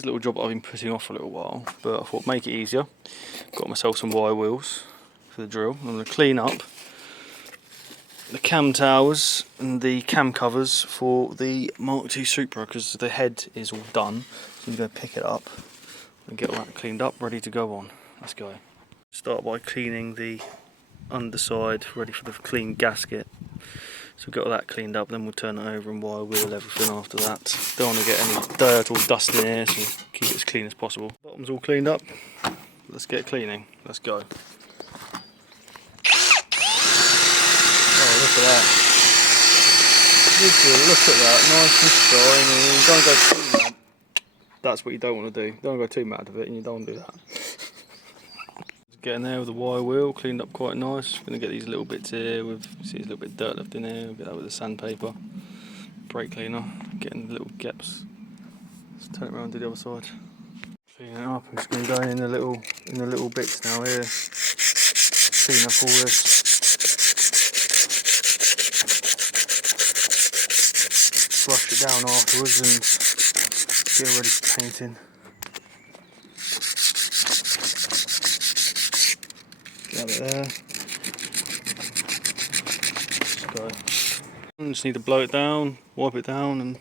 Here's a little job that I've been putting off for a little while, but I thought make it easier. Got myself some wire wheels for the drill. I'm going to clean up the cam towers and the cam covers for the Mk2 SUPRA because the head is all done. So I'm going to go pick it up and get all that cleaned up, ready to go on. Let's go. Start by cleaning the underside, ready for the clean gasket. So we've got all that cleaned up, then we'll turn it over and wire wheel everything after that. Don't want to get any dirt or dust in here, so keep it as clean as possible. Bottom's all cleaned up. Let's get cleaning. Let's go. Oh, look at that. Look at that, nice and shiny. Don't go too mad. That's what you don't want to do. Don't go too mad with it, and you don't want to do that. Getting there with the wire wheel, cleaned up quite nice. Going to get these little bits here with, see there's a little bit of dirt left in here, get that with the sandpaper. Brake cleaner, getting the little gaps. Let's turn it around to the other side. Clean it up, I'm just going to go in the little bits now here. Clean up all this. Brush it down afterwards and get ready for painting. Grab it there. Let's go. Just need to blow it down, wipe it down and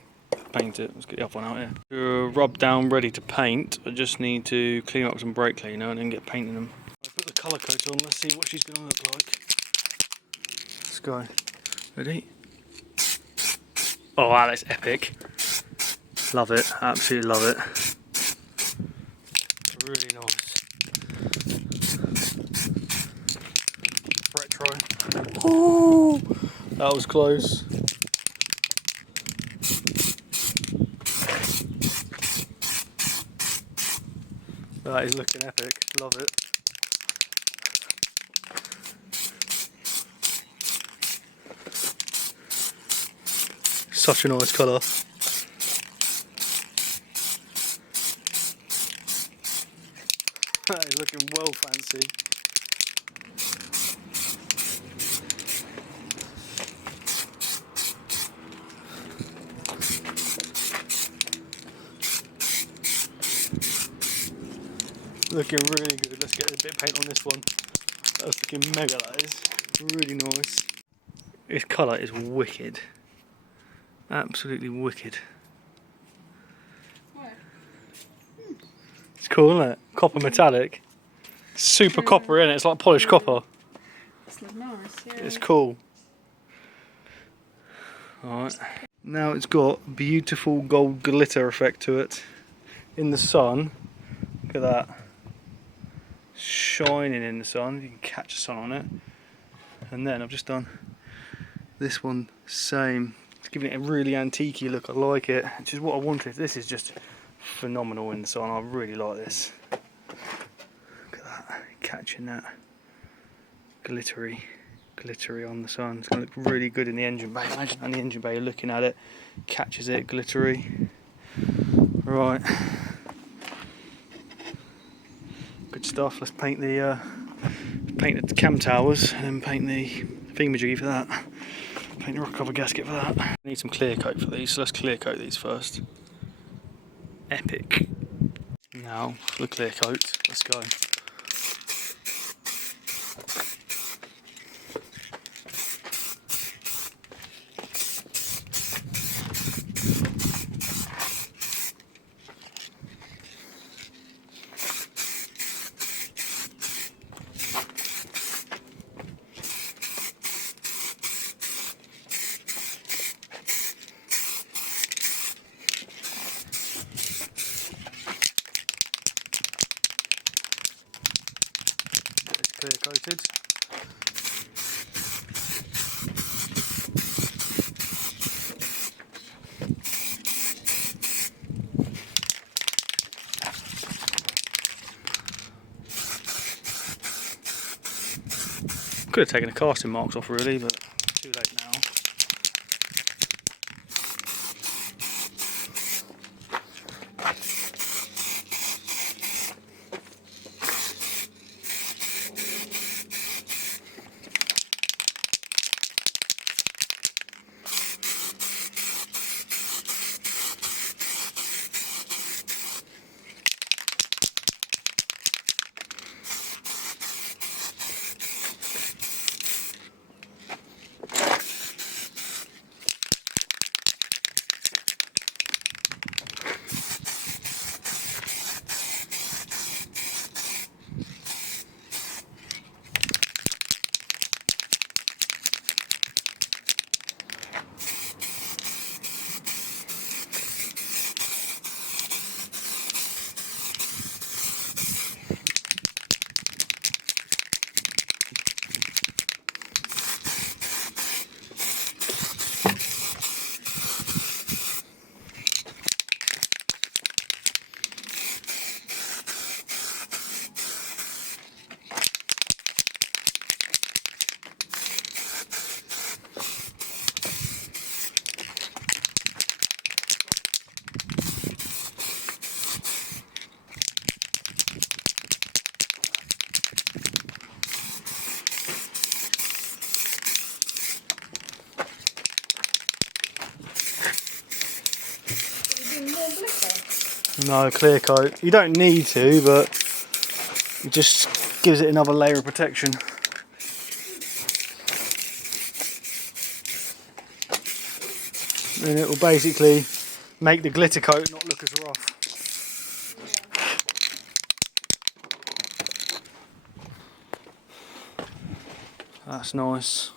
paint it. Let's get the other one out here. To rub down ready to paint, I just need to clean up some brake cleaner and then get painting them. I put the colour coat on, let's see what she's going to look like. Let's go. Ready? Oh wow, that's epic. Love it, absolutely love it. Really nice. Retro. Oh, that was close. That is looking epic, love it. Such a nice colour. That is looking well fancy. Looking really good. Let's get a bit of paint on this one. That's looking mega, that is. Really nice. This colour is wicked. Absolutely wicked. It's cool, isn't it? Copper metallic. Super copper, isn't it? It's like polished copper. It's nice, yeah. It's cool. Alright. Now it's got beautiful gold glitter effect to it. In the sun. Look at that. Shining in the sun. You can catch the sun on it. And then I've just done this one, same. It's giving it a really antique-y look. I like it. Which is what I wanted. This is just phenomenal in the sun. I really like this. Look at that. Catching that glittery on the sun. It's going to look really good in the engine bay. Imagine in the engine bay, you're looking at it, catches it, glittery. Right. Good stuff. Let's paint the cam towers and then paint the thingamajiggy for that. Paint the rock cover gasket for that. Need some clear coat for these, so let's clear coat these first. Epic. Now for the clear coat. Let's go. Clear coated. Could have taken the casting marks off really, but too late now. No, clear coat. You don't need to, but it just gives it another layer of protection. And it will basically make the glitter coat not look as rough. That's nice.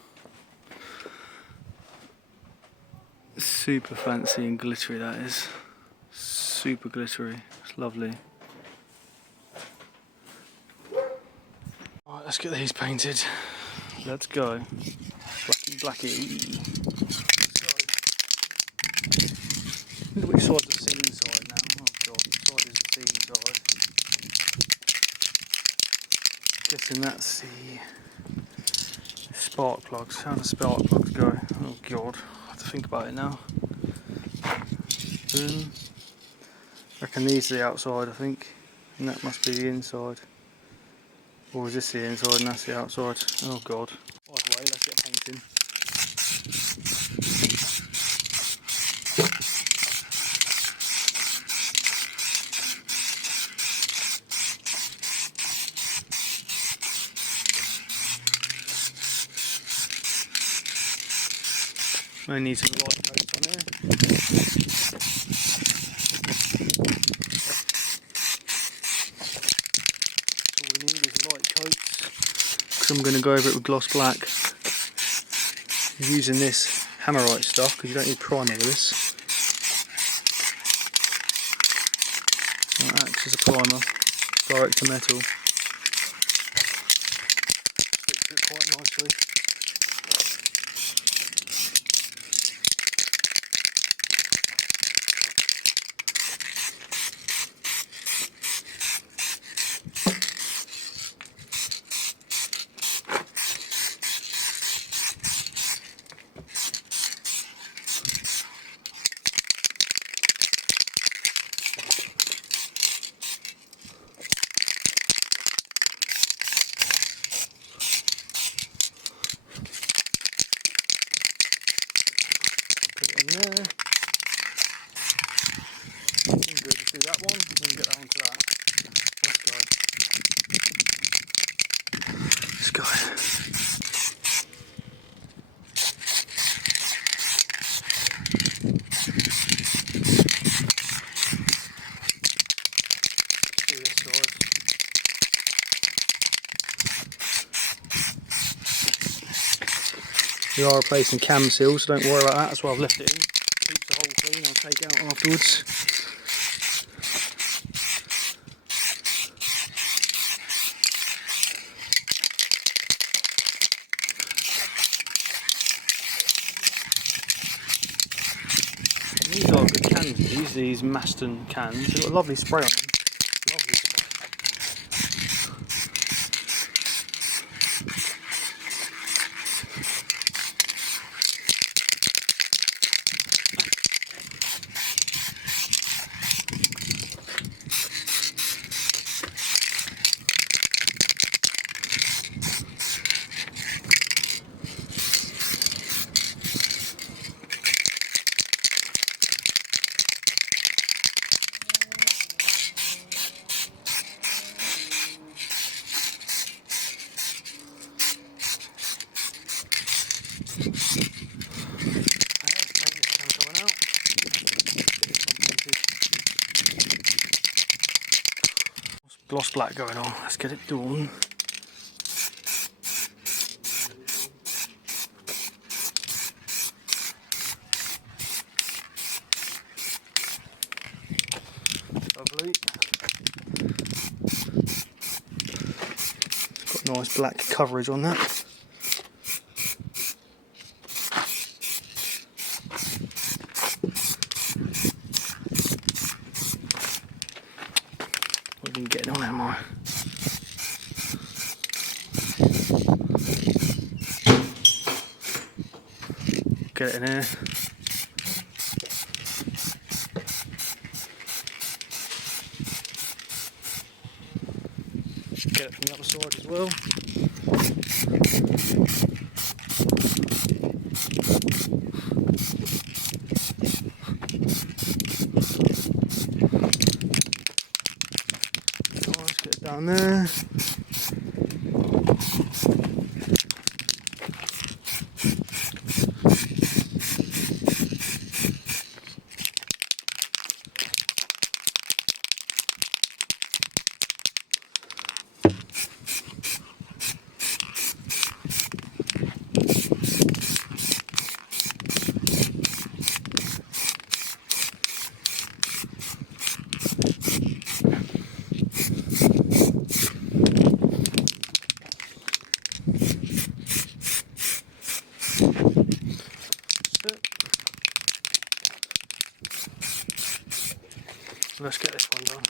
Super fancy and glittery that is. Super glittery. It's lovely. Right, let's get these painted. Let's go. Blacky, blacky. Which side's the seam side now? Oh god, which side is the seam side? Guessing that's the spark plugs. How do spark plugs go? Oh god, I have to think about it now. Boom. I reckon these are the outside, I think. And that must be the inside. Or is this the inside and that's the outside? Oh god. Either way, let's get painting. I need some light coats on here. All we need is light coats. Because I'm going to go over it with gloss black. I'm using this hammerite stuff because you don't need primer with this. That acts as a primer, direct to metal. Fits it quite nicely. There. Good, just do that one and get that onto that. Let's go. Let's do this side. We are replacing cam seals, so don't worry about that, that's why I've left it in. Keeps the hole clean, I'll take it out afterwards. These are good cans, these Maston cans. They've got a lovely spray on them. Lovely spray. Gloss black going on, let's get it done. Lovely. It's got nice black coverage on that. I've been getting on, am I? Get it in here. Get it from the other side as well. down there. Let's get this one done.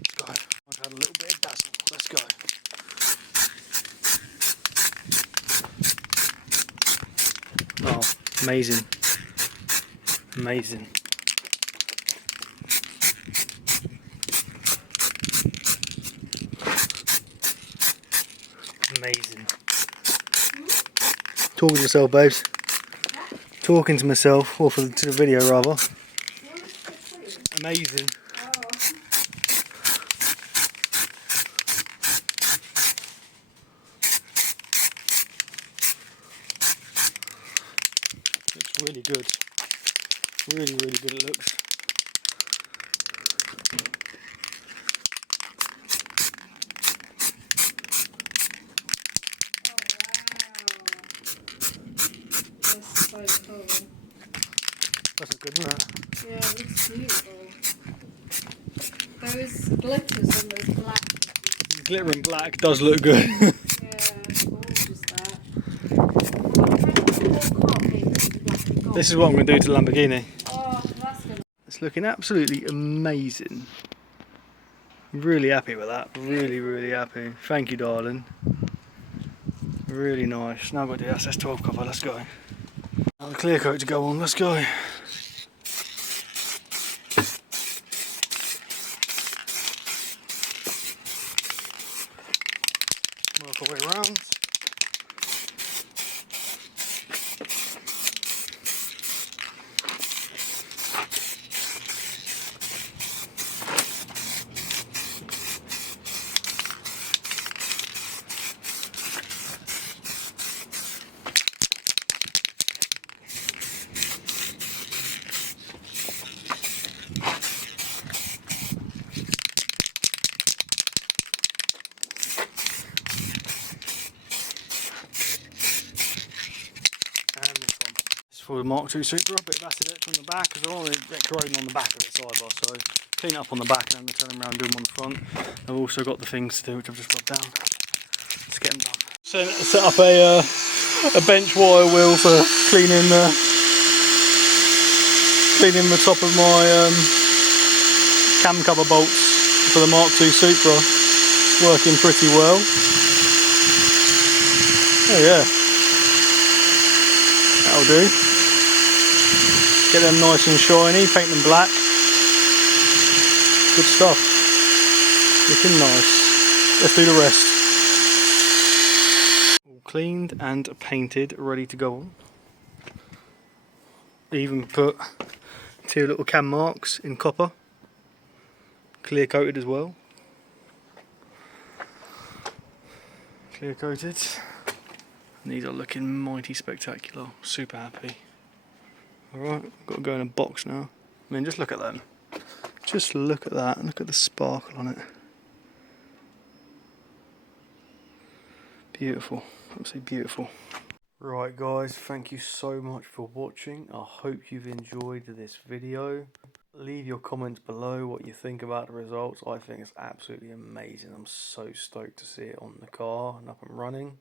Let's go. I've had a little bit of dazzle. Let's go. Oh, amazing. Amazing. Amazing. Talking to myself, babes. Talking to myself, or to the video rather. Amazing. Looks really good. Really, really good it looks. That's so cool. That's good, isn't it? Yeah, it looks beautiful. Those glitters on those black. Glittering black does look good. Yeah, gorgeous that. This is what I'm going to do to the Lamborghini. Oh, that's gonna. It's looking absolutely amazing. Really happy with that. Really, really happy. Thank you, darling. Really nice. Now I've got the SS12 cover. Let's go. Now the clear coat to go on. Let's go. Work our way around. For the Mk2 SUPRA, a bit of acid etch on the back as well. They get corroding on the back of it either, so clean it up on the back and then turn them around and do them on the front. I've also got the things to do which I've just rubbed down. Let's get them done. Set up a bench wire wheel for cleaning the top of my cam cover bolts for the Mk2 SUPRA. Working pretty well. Oh yeah, that'll do. Get them nice and shiny, paint them black. Good stuff. Looking nice. Let's do the rest. All cleaned and painted, ready to go on. Even put 2 little cam marks in copper. Clear coated as well. Clear coated. And these are looking mighty spectacular. Super happy. Alright, got to go in a box now. I mean, just look at them. Just look at that. Look at the sparkle on it. Beautiful. Absolutely beautiful. Right guys, thank you so much for watching. I hope you've enjoyed this video. Leave your comments below what you think about the results. I think it's absolutely amazing. I'm so stoked to see it on the car and up and running.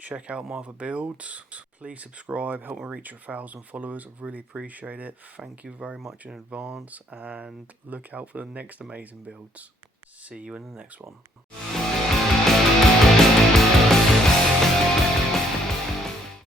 Check out my other builds. Please subscribe, help me reach 1,000 followers. I really appreciate it. Thank you very much in advance, and look out for the next amazing builds. See you in the next one.